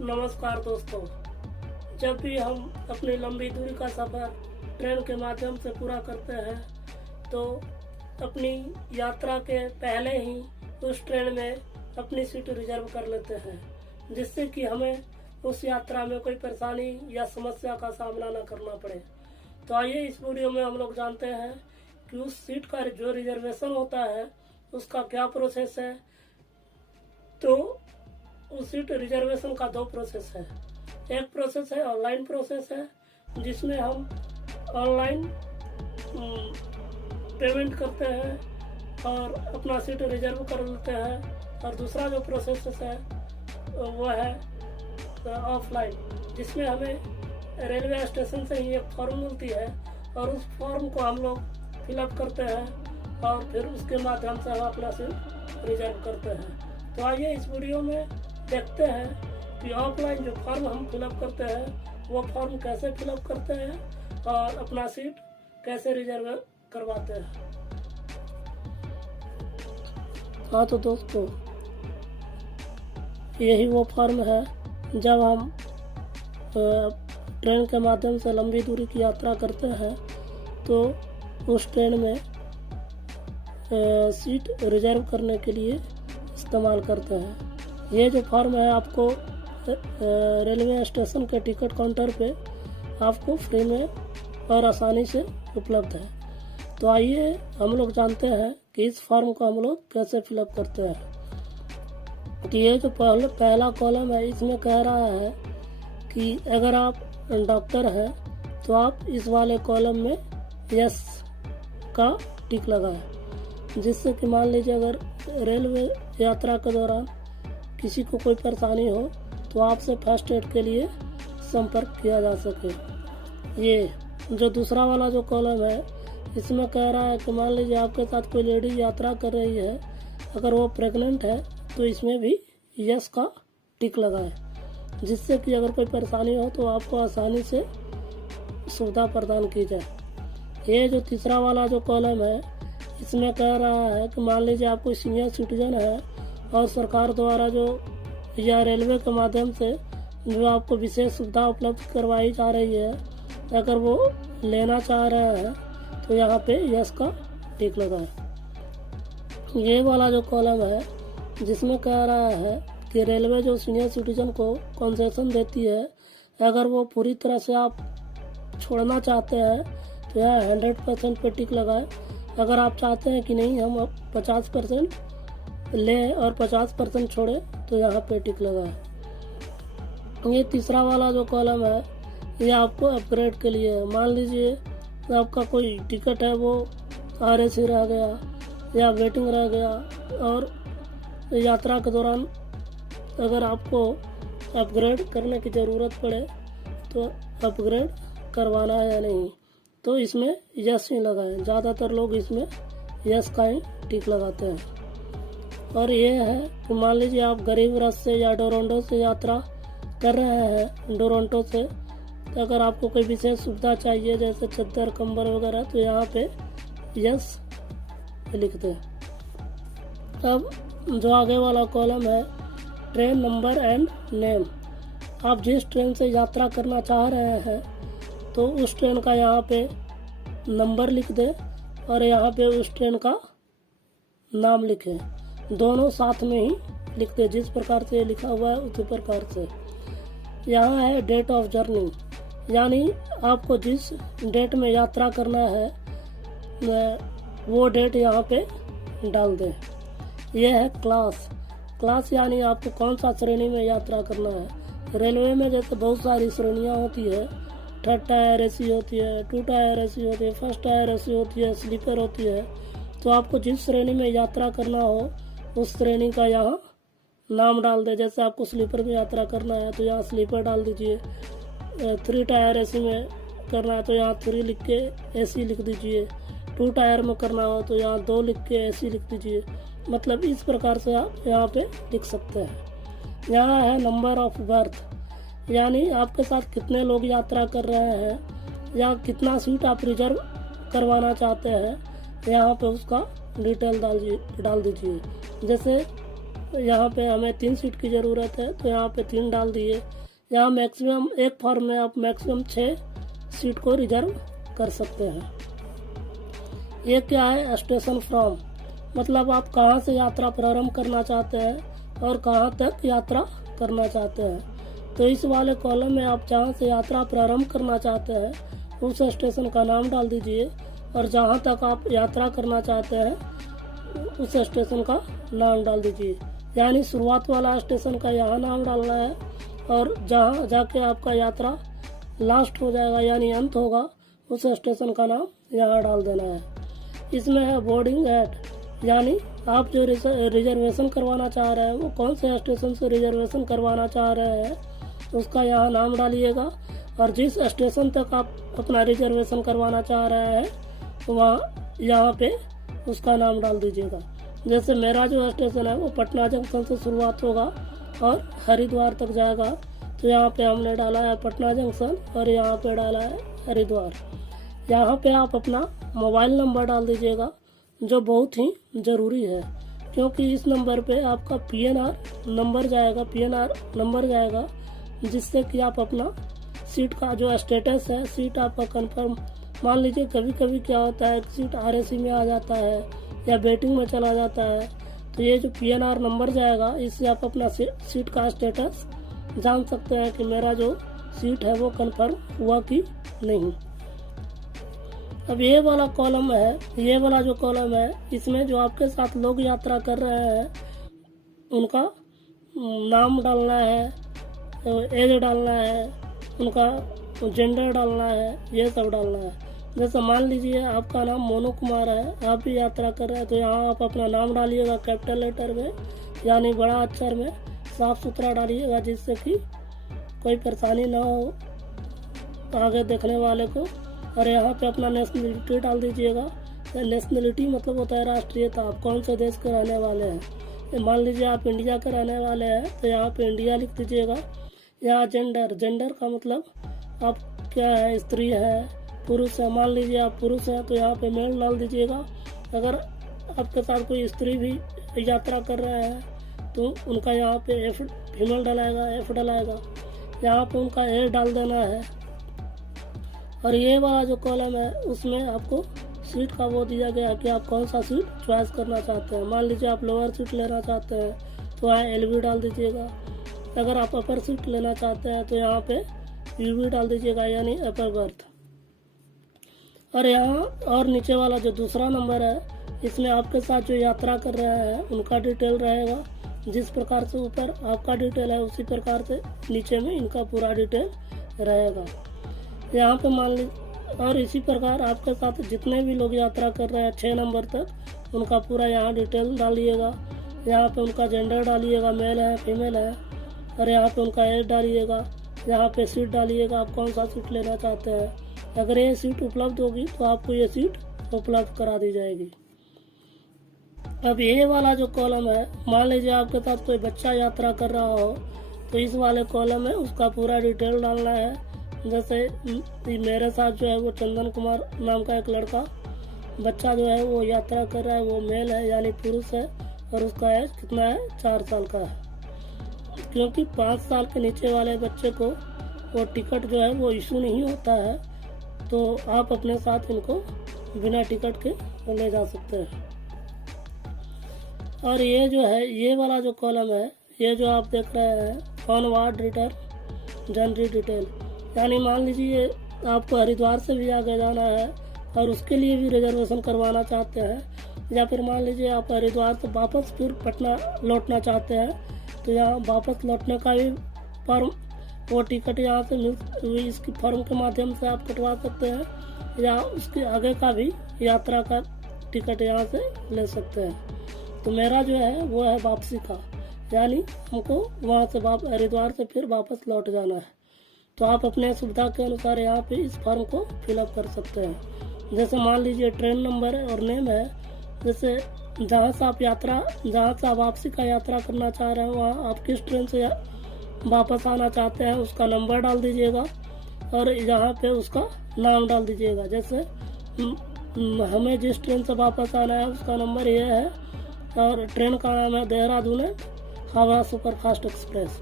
नमस्कार दोस्तों। जब भी हम अपनी लंबी दूरी का सफ़र ट्रेन के माध्यम से पूरा करते हैं तो अपनी यात्रा के पहले ही उस ट्रेन में अपनी सीट रिजर्व कर लेते हैं, जिससे कि हमें उस यात्रा में कोई परेशानी या समस्या का सामना न करना पड़े। तो आइए इस वीडियो में हम लोग जानते हैं कि उस सीट का जो रिजर्वेशन होता है उसका क्या प्रोसेस है। तो उस सीट रिजर्वेशन का दो प्रोसेस है। एक प्रोसेस है ऑनलाइन प्रोसेस है, जिसमें हम ऑनलाइन पेमेंट करते हैं और अपना सीट रिजर्व कर लेते हैं। और दूसरा जो प्रोसेस है वो है ऑफलाइन, जिसमें हमें रेलवे स्टेशन से ही एक फॉर्म मिलती है और उस फॉर्म को हम लोग फिलअप करते हैं और फिर उसके माध्यम से हम अपना सीट रिजर्व करते हैं। तो आइए इस वीडियो में देखते हैं कि ऑफलाइन जो फॉर्म हम फिलअप करते हैं वो फॉर्म कैसे फिलअप करते हैं और अपना सीट कैसे रिजर्व करवाते हैं। हाँ तो दोस्तों, यही वो फॉर्म है जब हम ट्रेन के माध्यम से लंबी दूरी की यात्रा करते हैं तो उस ट्रेन में सीट रिजर्व करने के लिए इस्तेमाल करते हैं। ये जो फॉर्म है आपको रेलवे स्टेशन के टिकट काउंटर पे आपको फ्री में और आसानी से उपलब्ध है। तो आइए हम लोग जानते हैं कि इस फॉर्म को हम लोग कैसे फिलअप करते हैं। कि ये जो पहला कॉलम है इसमें कह रहा है कि अगर आप डॉक्टर हैं तो आप इस वाले कॉलम में यस का टिक लगाएं, जिससे कि मान लीजिए अगर रेलवे यात्रा के दौरान किसी को कोई परेशानी हो तो आपसे फर्स्ट एड के लिए संपर्क किया जा सके। ये जो दूसरा वाला जो कॉलम है इसमें कह रहा है कि मान लीजिए आपके साथ कोई लेडी यात्रा कर रही है, अगर वो प्रेग्नेंट है तो इसमें भी यस का टिक लगाएं, जिससे कि अगर कोई परेशानी हो तो आपको आसानी से सुविधा प्रदान की जाए। ये जो तीसरा वाला जो कॉलम है इसमें कह रहा है कि मान लीजिए आप कोई सीनियर सिटीजन है और सरकार द्वारा जो या रेलवे के माध्यम से जो आपको विशेष सुविधा उपलब्ध करवाई जा रही है, अगर वो लेना चाह रहे हैं तो यहाँ पे यस का टिक लगाएं। ये वाला जो कॉलम है जिसमें कह रहा है कि रेलवे जो सीनियर सिटीजन को कंसेशन देती है, अगर वो पूरी तरह से आप छोड़ना चाहते हैं तो यहाँ 100% पे टिक लगाएं। अगर आप चाहते हैं कि नहीं हम 50% लें और 50% छोड़े तो यहाँ पे टिक लगाएं। ये तीसरा वाला जो कॉलम है ये आपको अपग्रेड के लिए है। मान लीजिए आपका कोई टिकट है वो RAC रह गया या वेटिंग रह गया और यात्रा के दौरान अगर आपको अपग्रेड करने की ज़रूरत पड़े तो अपग्रेड करवाना है या नहीं, तो इसमें यस ही लगाएं। ज़्यादातर लोग इसमें यस का ही टिक लगाते हैं। और ये है कि मान लीजिए आप गरीब रथ से या टोरंटो से यात्रा कर रहे हैं, टोरंटो से, तो अगर आपको कोई विशेष सुविधा चाहिए जैसे चद्दर कंबल वगैरह तो यहाँ पे यस लिख दें। अब जो आगे वाला कॉलम है ट्रेन नंबर एंड नेम, आप जिस ट्रेन से यात्रा करना चाह रहे हैं तो उस ट्रेन का यहाँ पे नंबर लिख दें और यहाँ पे उस ट्रेन का नाम लिखें। दोनों साथ में ही लिख दें, जिस प्रकार से लिखा हुआ है उसी प्रकार से। यहाँ है डेट ऑफ जर्नी, यानी आपको जिस डेट में यात्रा करना है वो डेट यहाँ पे डाल दें। यह है क्लास यानी आपको कौन सा श्रेणी में यात्रा करना है। रेलवे में जैसे बहुत सारी श्रेणियाँ होती है, 3rd टायर AC होती है, 2 टायर AC होती है, 1st टायर AC होती है, स्लीपर होती है। तो आपको जिस श्रेणी में यात्रा करना हो उस श्रेणी का यहाँ नाम डाल दे। जैसे आपको स्लीपर में यात्रा करना है तो यहाँ स्लीपर डाल दीजिए। 3 टायर AC में करना है तो यहाँ 3 लिख के AC लिख दीजिए। 2 टायर में करना हो तो यहाँ 2 लिख के AC लिख दीजिए। मतलब इस प्रकार से आप यहाँ पे लिख सकते हैं। यहाँ है नंबर ऑफ बर्थ, यानी आपके साथ कितने लोग यात्रा कर रहे हैं या कितना सीट आप रिजर्व करवाना चाहते हैं, यहाँ पे उसका डिटेल डाल दीजिए। जैसे यहाँ पे हमें 3 सीट की ज़रूरत है तो यहाँ पे 3 डाल दिए। यहाँ मैक्सिमम एक फॉर्म में आप मैक्सिमम 6 सीट को रिजर्व कर सकते हैं। ये क्या है, स्टेशन फ्रॉम, मतलब आप कहाँ से यात्रा प्रारंभ करना चाहते हैं और कहाँ तक यात्रा करना चाहते हैं। तो इस वाले कॉलम में आप जहाँ से यात्रा प्रारंभ करना चाहते हैं उस स्टेशन का नाम डाल दीजिए और जहाँ तक आप यात्रा करना चाहते हैं उस स्टेशन का नाम डाल दीजिए। यानी शुरुआत वाला स्टेशन का यहाँ नाम डालना है और जहाँ जाके आपका यात्रा लास्ट हो जाएगा यानी अंत होगा उस स्टेशन का नाम यहाँ डाल देना है। इसमें है बोर्डिंग एट, यानी आप जो रिजर्वेशन करवाना चाह रहे हैं वो कौन से स्टेशन से रिजर्वेशन करवाना चाह रहे हैं उसका यहाँ नाम डालिएगा और जिस स्टेशन तक आप अपना रिजर्वेशन करवाना चाह रहे हैं वहाँ यहाँ पे उसका नाम डाल दीजिएगा। जैसे मेरा जो स्टेशन है वो पटना जंक्शन से शुरुआत होगा और हरिद्वार तक जाएगा, तो यहाँ पे हमने डाला है पटना जंक्शन और यहाँ पे डाला है हरिद्वार। यहाँ पे आप अपना मोबाइल नंबर डाल दीजिएगा जो बहुत ही ज़रूरी है, क्योंकि इस नंबर पे आपका PNR नंबर जाएगा जिससे कि आप अपना सीट का जो स्टेटस है, सीट आपका कंफर्म, मान लीजिए कभी कभी क्या होता है सीट RAC में आ जाता है या वेटिंग में चला जाता है, तो ये जो PNR नंबर जाएगा इससे आप अपना सीट का स्टेटस जान सकते हैं कि मेरा जो सीट है वो कंफर्म हुआ कि नहीं। अब ये वाला कॉलम है, ये वाला जो कॉलम है इसमें जो आपके साथ लोग यात्रा कर रहे हैं उनका नाम डालना है, एज डालना है, उनका जेंडर डालना है, ये सब डालना है। जैसे मान लीजिए आपका नाम मोनू कुमार है, आप भी यात्रा कर रहे हैं तो यहाँ आप अपना नाम डालिएगा कैपिटल लेटर में यानी बड़ा अक्षर में साफ सुथरा डालिएगा जिससे कि कोई परेशानी ना हो आगे देखने वाले को। और यहाँ पे अपना नेशनलिटी डाल दीजिएगा। नेशनलिटी मतलब होता है राष्ट्रीयता, आप कौन से देश के रहने वाले हैं। मान लीजिए आप इंडिया के रहने वाले हैं तो यहाँ पे इंडिया लिख दीजिएगा। यहाँ जेंडर का मतलब आप क्या है, स्त्री है, पुरुष है। मान लीजिए आप पुरुष हैं तो यहाँ पे मेल डाल दीजिएगा। अगर आपके साथ कोई स्त्री भी यात्रा कर रहे हैं तो उनका यहाँ पे फीमेल डलाएगा, F डलाएगा, यहाँ पे उनका A डाल देना है। और ये वाला जो कॉलम है उसमें आपको सीट का वो दिया गया कि आप कौन सा सीट चॉइस करना चाहते हैं। मान लीजिए आप लोअर सीट लेना चाहते हैं तो यहाँ LV डाल दीजिएगा। अगर आप अपर सीट लेना चाहते हैं तो यहाँ पे UV डाल दीजिएगा यानी अपर बर्थ। और यहाँ और नीचे वाला जो दूसरा नंबर है इसमें आपके साथ जो यात्रा कर रहे हैं उनका डिटेल रहेगा। जिस प्रकार से ऊपर आपका डिटेल है उसी प्रकार से नीचे में इनका पूरा डिटेल रहेगा। यहाँ पे मान लीजिए और इसी प्रकार आपके साथ जितने भी लोग यात्रा कर रहे हैं 6 नंबर तक उनका पूरा यहाँ डिटेल डालिएगा। यहाँ पे उनका जेंडर डालिएगा, मेल है फीमेल है, और यहाँ पे उनका एज डालिएगा। यहाँ पे सीट डालिएगा, आप कौन सा सीट लेना चाहते हैं। अगर ये सीट उपलब्ध होगी तो आपको ये सीट उपलब्ध करा दी जाएगी। अब ये वाला जो कॉलम है, मान लीजिए आपके साथ कोई बच्चा यात्रा कर रहा हो तो इस वाले कॉलम में उसका पूरा डिटेल डालना है। जैसे मेरे साथ जो है वो चंदन कुमार नाम का एक लड़का बच्चा जो है वो यात्रा कर रहा है, वो मेल है यानी पुरुष है और उसका एज कितना है, 4 साल का है। क्योंकि 5 साल के नीचे वाले बच्चे को वो टिकट जो है वो इशू नहीं होता है, तो आप अपने साथ इनको बिना टिकट के ले जा सकते हैं। और ये जो है ये वाला जो कॉलम है, ये जो आप देख रहे हैं ऑनवर्ड रिटर्न जनरल डिटेल, यानी मान लीजिए आपको हरिद्वार से भी आगे जाना है और उसके लिए भी रिजर्वेशन करवाना चाहते हैं, या फिर मान लीजिए आप हरिद्वार से वापस फिर पटना लौटना चाहते हैं तो यहाँ वापस लौटने का भी फॉर्म वो टिकट यहाँ से इसकी फॉर्म के माध्यम से आप कटवा सकते हैं, या उसके आगे का भी यात्रा का टिकट यहाँ से ले सकते हैं। तो मेरा जो है वो है वापसी का, यानी हमको वहाँ से हरिद्वार से फिर वापस लौट जाना है। तो आप अपने सुविधा के अनुसार यहाँ पे इस फॉर्म को फिलअप कर सकते हैं। जैसे मान लीजिए ट्रेन नंबर और नेम है, जैसे जहाँ से आप वापसी का यात्रा करना चाह रहे हैं वहाँ आप किस ट्रेन से वापस आना चाहते हैं उसका नंबर डाल दीजिएगा और यहाँ पे उसका नाम डाल दीजिएगा। जैसे हमें जिस ट्रेन से वापस आना है उसका नंबर ये है और ट्रेन का नाम है देहरादून हावड़ा सुपरफास्ट एक्सप्रेस।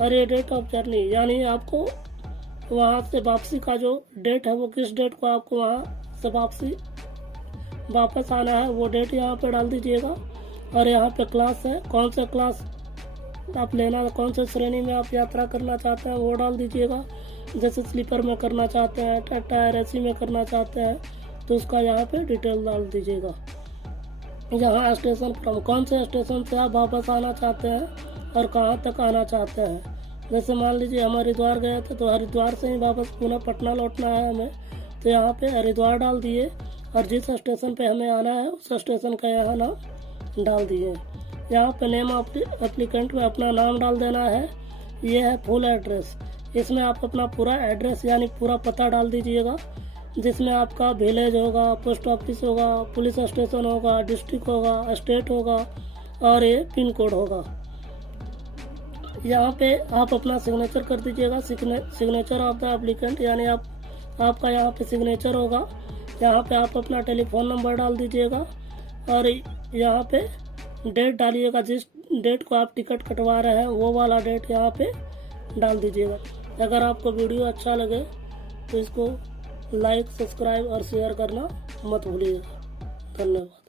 और ये डेट ऑफ जर्नी यानी आपको वहाँ से वापसी का जो डेट है वो किस डेट को आपको वहाँ से वापस आना है वो डेट यहाँ पे डाल दीजिएगा। और यहाँ पे क्लास है, कौन सा क्लास आप लेना, कौन से श्रेणी में आप यात्रा करना चाहते हैं वो डाल दीजिएगा। जैसे स्लीपर में करना चाहते हैं, टायर एसी में करना चाहते हैं तो उसका यहाँ पे डिटेल डाल दीजिएगा। यहाँ स्टेशन फ्रॉम, कौन से स्टेशन से आप वापस आना चाहते हैं और कहाँ तक आना चाहते हैं। जैसे मान लीजिए हम हरिद्वार गए थे तो हरिद्वार से ही वापस पुनः पटना लौटना है हमें, तो यहाँ पे हरिद्वार डाल दिए और जिस स्टेशन पे हमें आना है उस स्टेशन का यहाँ नाम डाल दिए। यहाँ पे नेम ऑफ एप्लीकेंट में अपना नाम डाल देना है। ये है फुल एड्रेस, इसमें आप अपना पूरा एड्रेस यानी पूरा पता डाल दीजिएगा, जिसमें आपका विलेज होगा, पोस्ट ऑफिस होगा, पुलिस स्टेशन होगा, डिस्ट्रिक्ट होगा, स्टेट होगा और ये पिन कोड होगा। यहाँ पे आप अपना सिग्नेचर कर दीजिएगा, सिग्नेचर ऑफ द एप्लीकेंट यानी आपका यहाँ पे सिग्नेचर होगा। यहाँ पे आप अपना टेलीफोन नंबर डाल दीजिएगा और यहाँ पे डेट डालिएगा, जिस डेट को आप टिकट कटवा रहे हैं वो वाला डेट यहाँ पे डाल दीजिएगा। अगर आपको वीडियो अच्छा लगे तो इसको लाइक, सब्सक्राइब और शेयर करना मत भूलिएगा। धन्यवाद।